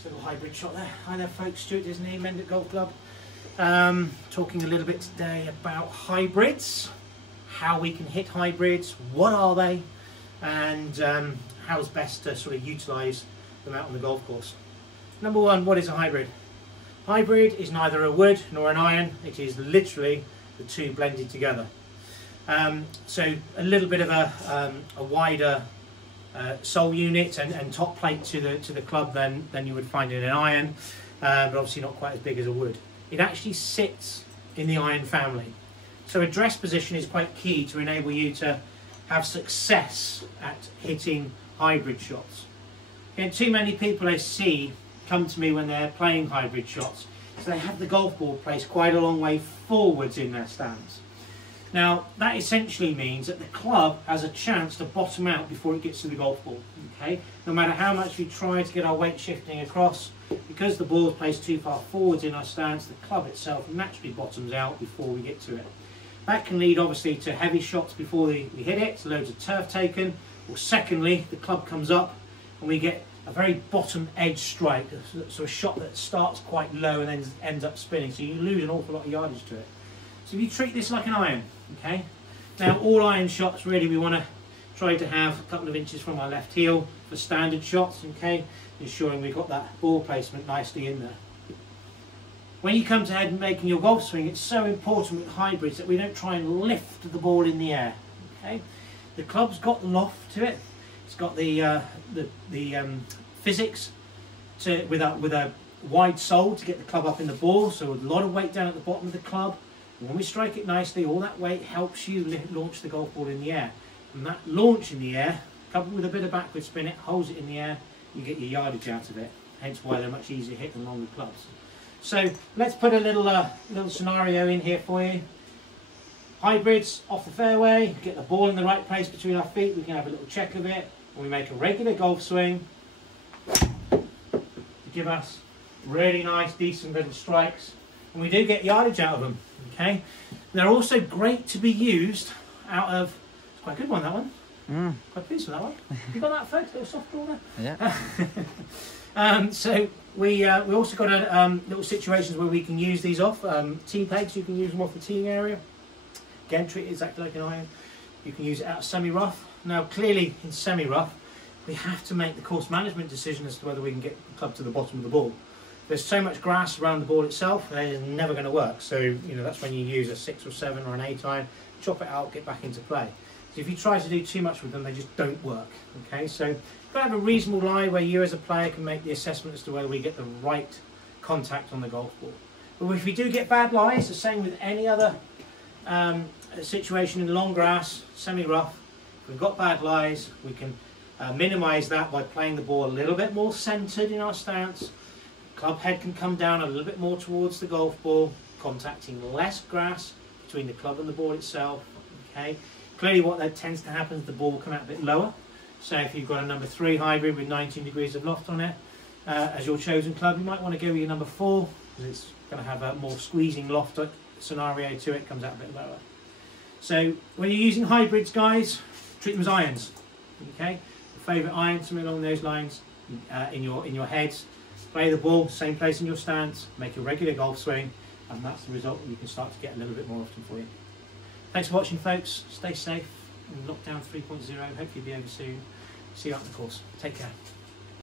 Nice little hybrid shot there. Hi there folks, Stuart Disney, Mendip Golf Club. Talking a little bit today about hybrids, how we can hit hybrids, what are they, and how's best to sort of utilise them out on the golf course. Number one, what is a hybrid? Hybrid is neither a wood nor an iron, it is literally the two blended together. So a little bit of a wider sole unit and top plate to the club than you would find in an iron, but obviously not quite as big as a wood. It actually sits in the iron family. So address position is quite key to enable you to have success at hitting hybrid shots. And too many people I see come to me when they're playing hybrid shots, so they have the golf ball placed quite a long way forwards in their stance. Now that essentially means that the club has a chance to bottom out before it gets to the golf ball. Okay, no matter how much we try to get our weight shifting across, because the ball is placed too far forwards in our stance, the club itself naturally bottoms out before we get to it. That can lead obviously to heavy shots before we hit it, loads of turf taken, or secondly the club comes up and we get a very bottom edge strike, so a shot that starts quite low and then ends up spinning, so you lose an awful lot of yardage to it. So if you treat this like an iron, okay? Now all iron shots really we want to try to have a couple of inches from our left heel for standard shots, okay? Ensuring we've got that ball placement nicely in there. When you come to head and making your golf swing, it's so important with hybrids that we don't try and lift the ball in the air, okay? The club's got loft to it. It's got the physics with a wide sole to get the club up in the ball, so a lot of weight down at the bottom of the club. And when we strike it nicely, all that weight helps you launch the golf ball in the air. And that launch in the air, coupled with a bit of backward spin, it holds it in the air, you get your yardage out of it. Hence why they're much easier to hit than longer clubs. So let's put a little scenario in here for you. Hybrids off the fairway, get the ball in the right place between our feet, we can have a little check of it, and we make a regular golf swing to give us really nice, decent little strikes, and we do get yardage out of them. Okay, they're also great to be used out of. It's quite a good one, that one. Quite pleased with that one. You got that, folks? Little soft draw there. Yeah. So we also got little situations where we can use these off tee pegs. You can use them off the teeing area. Again, treat it exactly like an iron. You can use it out of semi-rough. Now, clearly in semi-rough, we have to make the course management decision as to whether we can get the club to the bottom of the ball. There's so much grass around the ball itself that it's never going to work. So you know that's when you use a 6 or 7 or an 8 iron, chop it out, get back into play. So if you try to do too much with them, they just don't work. Okay, so you've got to have a reasonable lie where you as a player can make the assessment as to whether we get the right contact on the golf ball. But if we do get bad lies, the same with any other situation in long grass, semi-rough, if we've got bad lies, we can minimise that by playing the ball a little bit more centred in our stance. Club head can come down a little bit more towards the golf ball, contacting less grass between the club and the ball itself. Okay. Clearly what that tends to happen is the ball will come out a bit lower. So if you've got a number 3 hybrid with 19 degrees of loft on it as your chosen club, you might want to go with your number 4 because it's going to have a more squeezing loft scenario to it, comes out a bit lower. So when you're using hybrids, guys, treat them as irons. Okay, favourite iron, something along those lines in your heads. Play the ball, same place in your stance, make a regular golf swing, and that's the result that you can start to get a little bit more often for you. Thanks for watching, folks. Stay safe in lockdown 3.0. Hopefully be over soon. See you out on the course. Take care.